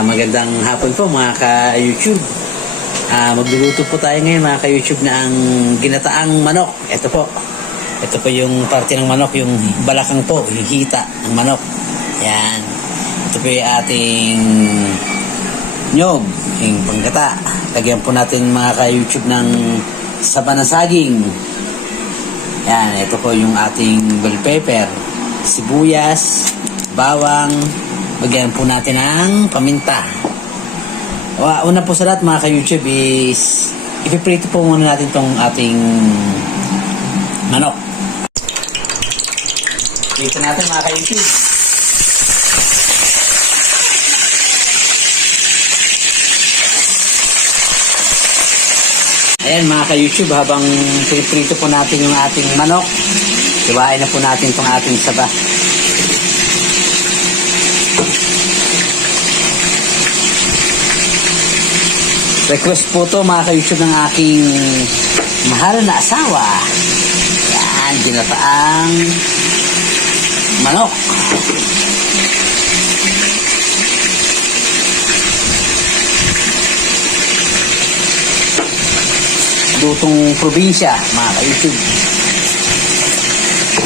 Magandang hapon po mga ka-YouTube. Magluluto po tayo ngayon mga ka-YouTube na ang ginataang manok. Ito po. Ito po yung parte ng manok, yung balakang po, yung hita ng manok. Yan. Ito po yung ating nyog, yung panggata. Lagyan po natin mga ka-YouTube ng saba na saging. Yan. Ito po yung ating bell pepper, sibuyas, bawang. Lagyan po natin ng paminta. Una po sa lahat mga ka-YouTube is ipiprito po muna natin tong ating manok. Prito natin mga ka-YouTube. Ayan mga ka-YouTube, habang piprito po natin yung ating manok, iwain na po natin tong ating saba. Request po to mga ka-YouTube ng aking mahal na asawa. Yan, ginataang manok. Lutong probinsya mga ka-YouTube.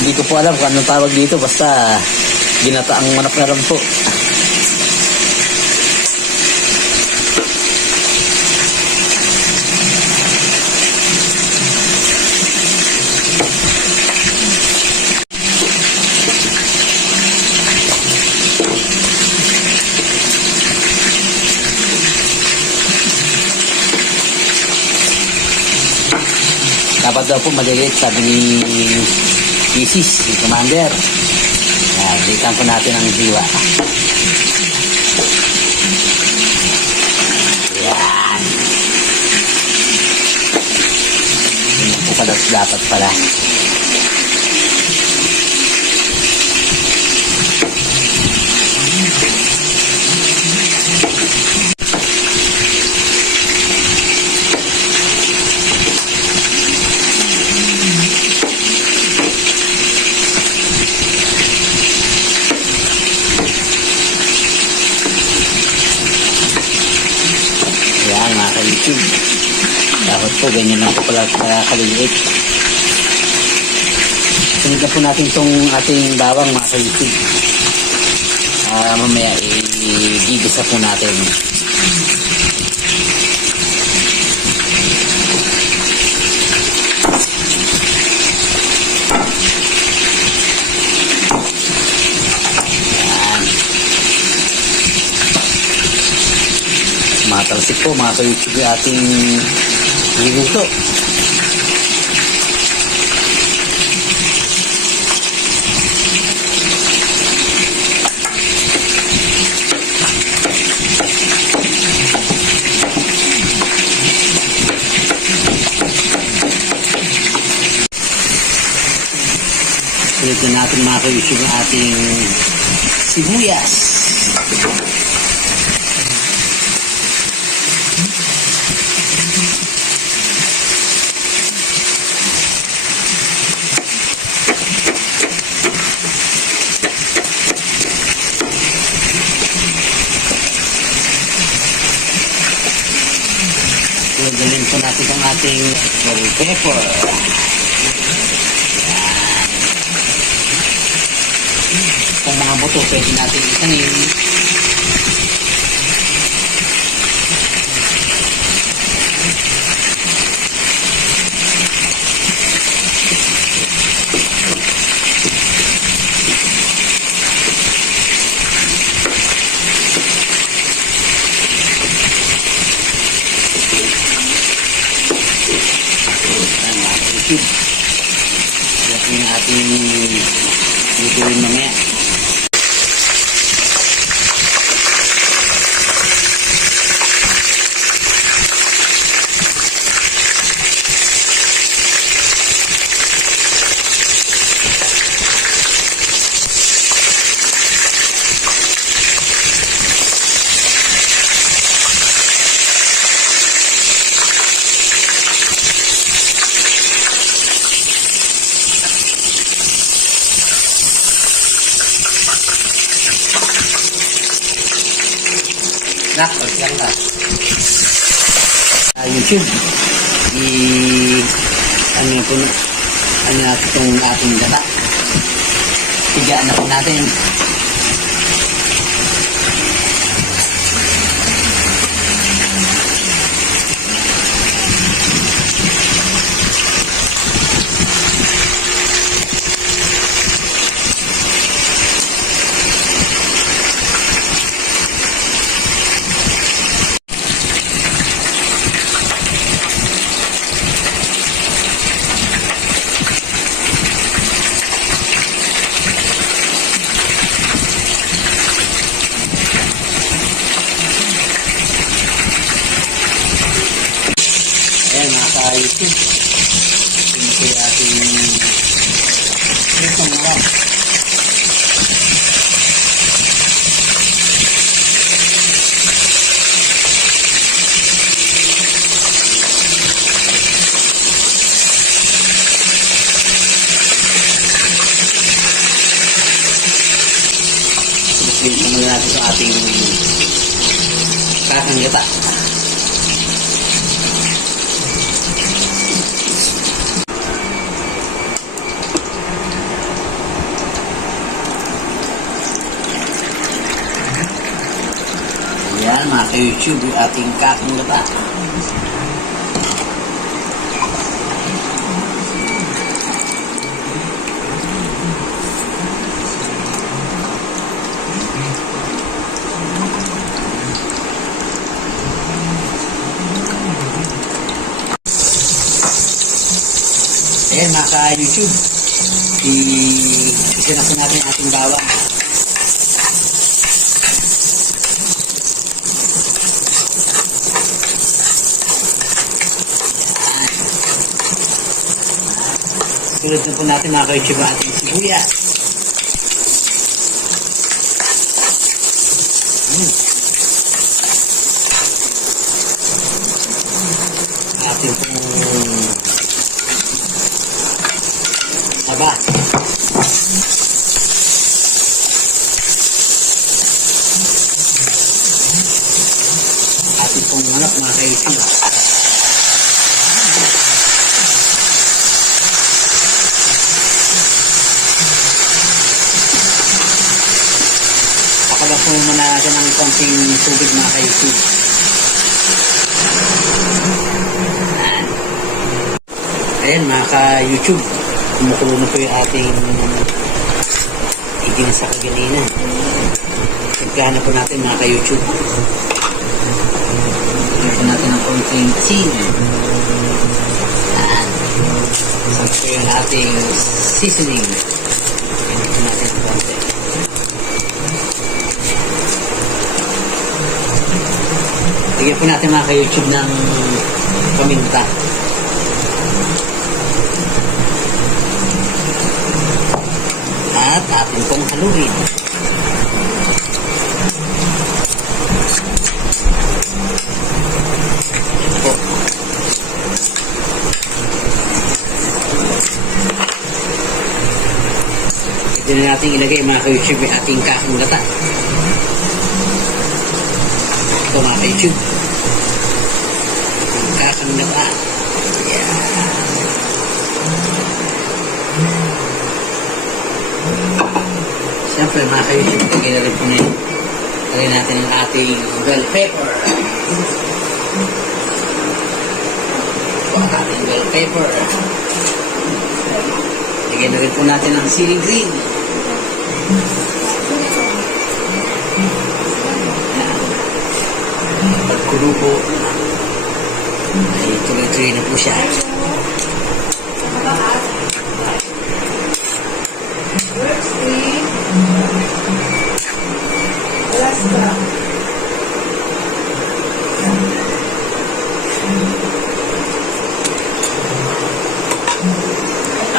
Hindi ko po alam kung anong tawag dito, basta ginataang manok na lang po. Dapat daw po maliliit, sabi ni Isis, ni Commander. Yan, litan po natin ang diwa. Yan. Yan po pala dapat pala. Mga ka-YouTube, dapat po ganyan lang po pala kaliliit. Sunod na po natin itong ating bawang mga ka-YouTube. Mamaya i-gigisa po natin. Matalsik po mga ka-YouTube yung ating niluto. Sulitin natin mga ka-YouTube yung ating sibuyas. Dalhin po natin ang ating bell pepper. Kung mga buto, pwede natin itanim. Ito yung ating lutuin mamaya. Nakpag lang ka. YouTube. Ano na po, ano na po itong ating gata. Tigaan na po natin. Ayan, mga ka-YouTube. Ito po yung ating itong mga. Ito muna natin sa ating kakanggata. Ayan, mga ka-YouTube, yung ating kakanggata. Ayan, mga ka-YouTube, isa na po natin ang ating bawang. Tulad na po natin mga ka-YouTube ang ating sibuyas. Ating pong haba. Ating pong manok mga ka-YouTube. Pakala po muna natin ng konting tubig mga ka-YouTube. Ayan mga ka-YouTube, kumukulo na po yung ating iginasa kaganina. Nagkahan na po natin mga ka-YouTube. Nagkahan po natin ng konting asin. Saan po yung ating seasoning. Nagkahan po natin ng konti. Lagyan po natin mga ka-YouTube ng paminta. At atin pong haluin. Ito. Ito na natin ilagay mga ka-YouTube yung ating kakanggata. Ito mga ka-YouTube. Ating kakanggata. Siyempre mga ka-YouTube, lagay na rin po na yun. Lagay natin ang ating bell pepper. Ito ang ating bell pepper. Lagay na rin po natin ang siling green. Pagkulo po, ay tuloy-tuloy na po siya.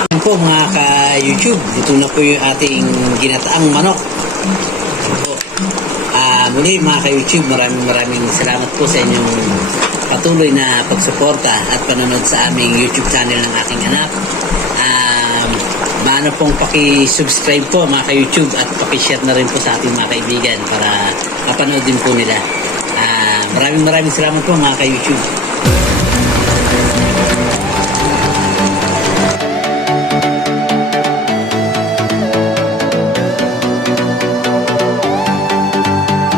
Ayan po mga ka-YouTube, ito na po yung ating ginataang manok. Muli mga ka-YouTube, maraming salamat po sa inyong patuloy na pagsuporta at panonood sa aming YouTube channel ng aking anak. Maano pong paki-subscribe po mga ka-YouTube at paki-share na rin po sa ating mga kaibigan para mapanood din po nila. Maraming salamat po mga ka-YouTube.